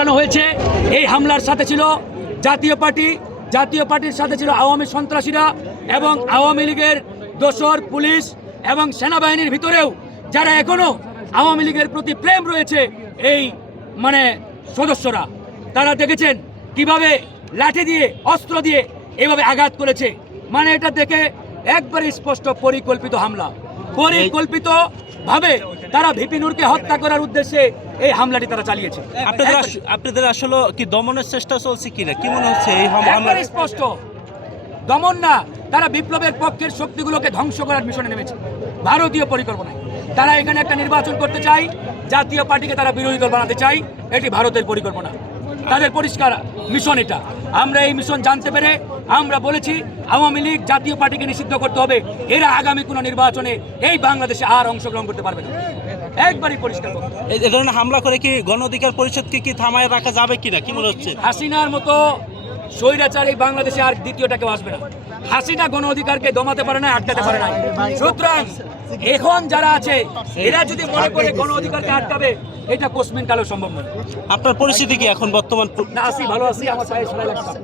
চালানো হয়েছে। এই হামলার সাথে ছিল জাতীয় পার্টি। জাতীয় পার্টির সাথে ছিল আওয়ামী সন্ত্রাসীরা এবং আওয়ামী লীগের দোসর, পুলিশ এবং সেনাবাহিনীর ভিতরেও যারা এখনও আওয়ামী লীগের প্রতি প্রেম রয়েছে, এই মানে সদস্যরা, তারা দেখেছেন কীভাবে লাঠি দিয়ে, অস্ত্র দিয়ে এভাবে আঘাত করেছে। মানে এটা দেখে একবারে স্পষ্ট পরিকল্পিত হামলা। পরিকল্পিত ভাবে তারা ভিপি নূরকে হত্যা করার উদ্দেশ্যে এই হামলাটি তারা চালিয়েছে। আপনাদের আপনাদের আসলে কি দমনের চেষ্টা চলছে কিনা? কি মনে হচ্ছে এই হামলা স্পষ্ট। দমন না তারা বিপ্লবের পক্ষের শক্তিগুলোকে ধ্বংস করার মিশনে নেমেছে। ভারতীয় পরিকল্পনায়। তারা এখানে একটা নির্বাচন করতে চায় জাতীয় পার্টিকে তারা বিরোধী দল বানাতে চায় এটি ভারতের পরিকল্পনা। তাদের পরিষ্কার মিশন এটা। আমরা এই মিশন জানতে পেরে আমরা বলেছি আওয়ামী লীগ জাতীয় পার্টিকে নিষিদ্ধ করতে হবে। এরা আগামী কোনো নির্বাচনে এই বাংলাদেশে আর অংশগ্রহণ করতে পারবে না। একবারই পরিষ্কার এ এই ধরনের হামলা করে কি গণ অধিকার পরিষদকে কি থামায় রাখা যাবে কিনা? কি মনে হচ্ছে? হাসিনার মতো স্বৈরাচার এই বাংলাদেশে আর দ্বিতীয়টা কেউ আসবে না। হাসিনা গণ অধিকারকে দমাতে পারে না আটকাতে পারে না। সুতরাং এখন যারা আছে এরা যদি মনে করে গণ অধিকারকে আটকাবে এটা কোসমিন কালেও সম্ভব নয়। আপনার পরিস্থিতি কি এখন বর্তমান? না আসি ভালো আছি আমার পায়ে সেলাই লাগছে।